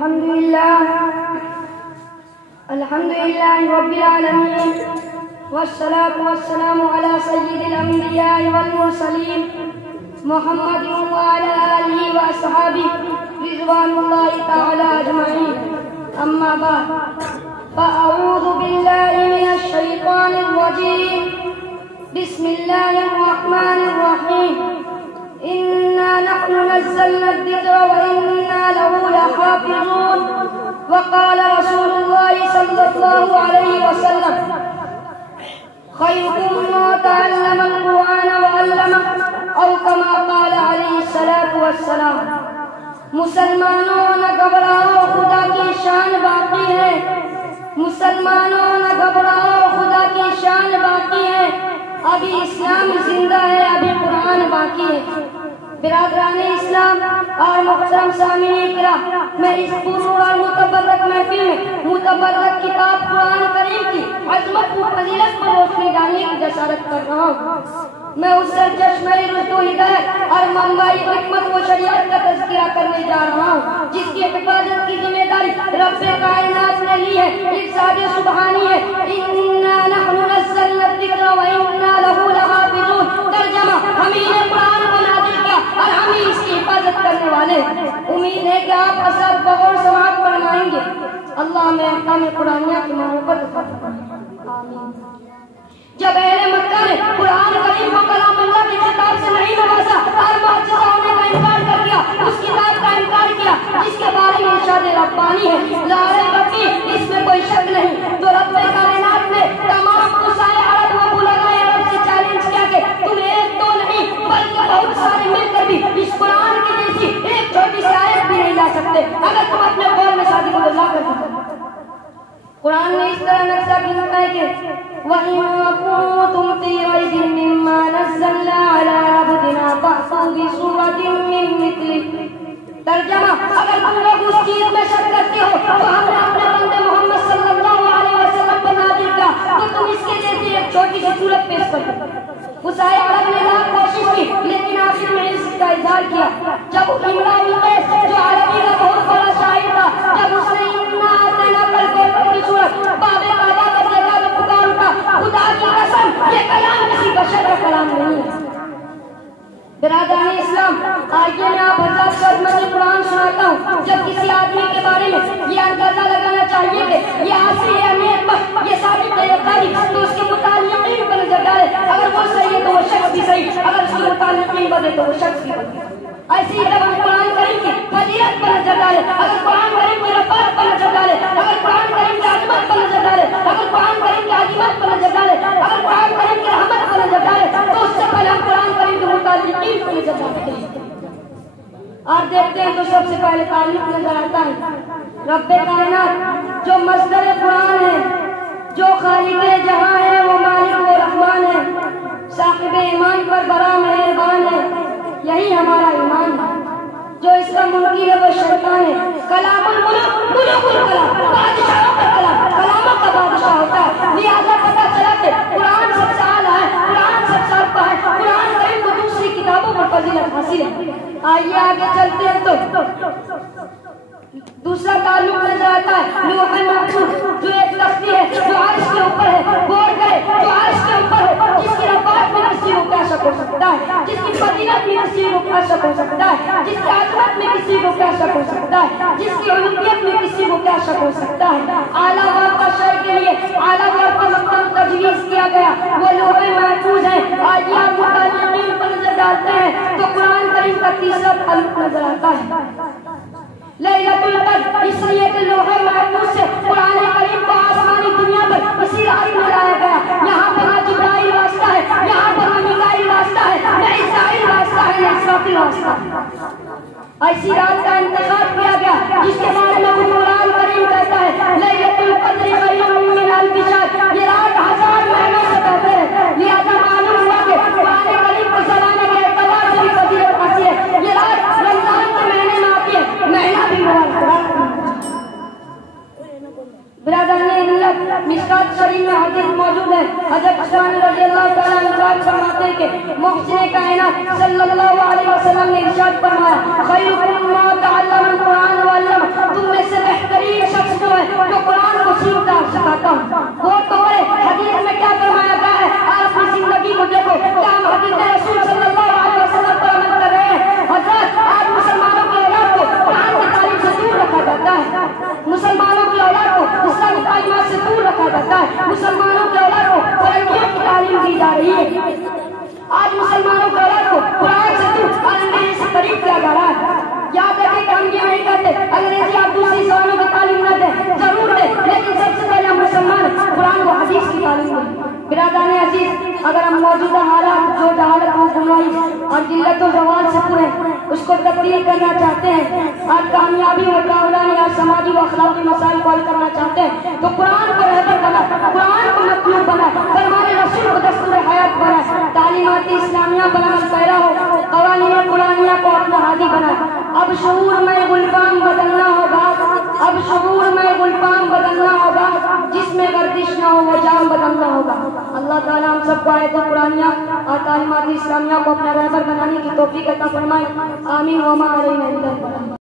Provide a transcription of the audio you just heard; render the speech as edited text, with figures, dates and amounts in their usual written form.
الحمد لله رب العالمين، والصلاة والسلام على سيد الأنبياء والمرسلين محمد وعلى آله وأصحابه رضوان الله تعالى أجمعين. أما بعد، فأعوذ بالله من الشيطان الرجيم. بسم الله الرحمن الرحيم. إنا نحن نزلنا الذكر وإنا له لحافظون. وقال رسول الله صلى الله عليه وسلم: خيركم من تعلم القرآن وعلمه، أو كما قال عليه الصلاة والسلام. مسلمانوں نہ گھبراؤ، خدا کی شان باقی ہے. مسلمانوں نہ گھبراؤ، خدا کی شان باقی ہے. ابھی اسلام زندہ ہے، ابھی قرآن باقی ہے. برادران اسلام اور محترم سامعین کرام، میں اس پرنور اور متبرک محفل میں متبرک کتاب قرآن کریم کی عظمت و فضیلت پر روشنی ڈالنے کی جسارت کر رہا ہوں. میں اس سرچشمہ رشد و ہدایت اور منبع حکمت و شریعت کا تذکرہ کرنے جا رہا ہوں، جس کی حفاظت کی ذمہ داری رب کائنات نے لی ہے. ارشاد سبحانی ہے: انا نحن نزلنا الذکر وانا له لحافظون. ترجمہ: ہم نے قرآن کو نازل کیا اور ہم ہی اس کی حفاظت کرنے والے ہیں. امید ہے کہ آپ اثر بغور سماعت فرمائیں گے. اللہ ہمیں احکام قرآنیہ کی محبت عطا فرمائے. آمین. جب اہل مکہ نے قرآن کریم کو کلام اللہ کی کتاب سے نہیں نوازا اور معجزہ ہونے کا انکار کر دیا، اس کتاب کا انکار کیا جس کے بارے میں ارشاد ربانی ہے: لا ریب فیہ، اس میں کوئی شک نہیں. تو رب کائنات نے تمام قصائے عرب و بلغائے عرب سے چیلنج کیا کہ تم ایک تو نہیں بلکہ بہت سارے مل کر بھی اس قرآن کی جیسی ایک چھوٹی سی آیت بھی نہیں لا سکتے اگر تم اپنے قول میں شادی کو لا کر دو. قرآن نے اس طرح نقشہ کھینچا ہے کہ وَإِن كُنتُمْ فِي رَيْبٍ مِّمَّا نَزَّلْنَا عَلَىٰ عَبْدِنَا فَأْتُوا بِسُورَةٍ مِّن مِّثْلِهِ. ترجمہ: اگر تم لوگ اس چیز میں شک کرتے ہو تو ہم نے اپنے بندے محمد صلی اللہ علیہ وسلم پر نازل کیا تو تم اس کے جیسی ایک چھوٹی سی صورت پیش کرو. قصائے عرب نے لاکھ کوشش کی لیکن آخر میں اس کا اظہار کیا. جب امرؤ القیس جو عربی کا بہت بڑا شاعر تھا، جب اس نے انا اعطیناک الکوثر کی صورت باب کعبہ پر لگا کر پکار اٹھا، خدا کی قسم یہ کلام کسی بشر کا کلام نہیں ہے. برادران اسلام، آئیے میں آپ حضرات کو عظمت قرآن سناتا ہوں. جب کسی آدمی کے بارے میں یہ اندازہ لگانا چاہیے کہ یہ حاصل ہے اہمیت پر، یہ ثابت ہے یقینی، تو اس کے متعلقین پر نظر ڈالے. اگر وہ صحیح ہے تو وہ شخص بھی صحیح، اگر اس کے متعلقین بدے تو وہ شخص بھی بدے. ایسے ہی جب ہم قرآن کریم کی فضیلت پر نظر ڈالے، اگر قرآن کریم کی رفعت پر نظر ڈالے، اگر قرآن کریم کی عظمت پر نظر ڈالے، اگر قرآن کریم کی عظمت پر نظر ڈالے، اگر قرآن کریم کی رحمت پر نظر ڈالے، تو اس سے پہلے ہم قرآن کریم کے متعلقین پر نظر ڈالتے ہیں اور دیکھتے ہیں تو سب سے پہلے تعلق نظر آتا ہے رب کائنات جو مصدر قرآن ہے، جو خالق جہاں ہے، وہ مالک و رحمان ہے، صاحب ایمان پر بڑا مہربان ہے. یہی ہمارا ایمان ہے. جو اس کا منکر ہے وہ شیطان ہے. کلام الملک، ملوک الکلام، بادشاہوں کا کلام کلاموں کا بادشاہ ہوتا ہے. لہٰذا پتہ چلا کہ قرآن سب سے اعلیٰ ہے، قرآن سب سے ارفع ہے. قرآن کریم کو دوسری کتابوں پر فضیلت حاصل ہے. آئیے آگے چلتے ہیں تو دوسرا تعلق نظر آتا ہے لوح محفوظ، جو ایک تختی ہے جو عرش کے اوپر ہے. غور کرے جو عرش کے اوپر ہے، جس کی رفعت میں کسی کو کیا شک ہو سکتا ہے، جس کی فضیلت میں کسی کو کیا شک ہو سکتا ہے، جس کی عظمت میں کسی کو کیا شک ہو سکتا ہے، جس کی علویت میں کسی کو کیا شک ہو سکتا ہے. اعلیٰ ذات کا شے کے لیے اعلیٰ ذات کا مقام تجویز کیا گیا، وہ لوح محفوظ ہے. آئیے آپ متعلقین پر نظر ڈالتے ہیں تو قرآن کریم کا تیسرا تعلق نظر آتا ہے لیلۃ القدر. اس لیے کہ لوح محفوظ سے قرآن کریم کو آسمانی دنیا پر اسی رات میں لایا گیا. یہاں پر نہ جبرائیل واسطہ ہے، یہاں پر نہ میکائیل واسطہ ہے، نہ اسرائیل واسطہ ہے، نہ اسرافیل واسطہ ہے. ایسی رات کا انتخاب کیا گیا جس کے بارے میں قرآن کریم کہتا ہے لیلۃ القدر خیر من الف شہر. یہ رات 1000 مہینوں سے بہتر ہے. لہٰذا معلوم ہوا کہ قرآن کریم کو سلانے کے اعتبار سے بھی فضیلت حاصل ہے. یہ رات رمضان کے مہینے میں آتی ہے، مہینہ بھی مبارک. برادران ملت، مشکات شریف میں حدیث موجود ہے. حضرت عثمان رضی اللہ تعالیٰ عنہ فرماتے ہیں کہ محسن کائنات صلی اللہ علیہ وسلم نے ارشاد فرمایا خیرکم من تعلم القرآن وعلمہ. تم میں سے سکتا ہے. مسلمانوں کے اولاد کو فرنگیوں کی تعلیم دی جا رہی ہے. آج مسلمانوں کے اولاد کو قرآن سے دور اور انگریزی سے قریب کیا جا رہا ہے. یاد رکھیں کہ ہم یہ نہیں کہتے انگریزی آپ دوسری زبانوں کی تعلیم نہ دیں، ضرور دیں، لیکن سب سے پہلے ہم مسلمان قرآن و حدیث کی تعلیم دیں. برادران عزیز، اگر ہم موجودہ حالات جو جہالت و گمراہی اور ذلت و زوال سے پورے اس کو تبدیل کرنا چاہتے ہیں، اور کامیابی و کامرانی اور سماجی و اخلاقی مسائل کو حل کرنا چاہتے ہیں، تو قرآن کو رہبر بنا، قرآن کو مطلوب بنا، فرمان رسول کو دستور حیات بنا، تعلیمات اسلامیہ پر عمل پیرا ہو، قوانین قرآنیہ کو اپنا ہادی بنا. اب شعور میں غلفان بدلنا ہوگا، اب شعور میں غلفان بدلنا ہوگا، جس میں گردش نہ ہو وہ جام بدلنا ہوگا. اللہ تعالیٰ ہم سب کو آیت قرآنیہ اور تعلیمات اسلامیہ کو اپنا رہبر بنانے کی توفیق عطا فرمائے. آمین. وما علینا الا البلاغ.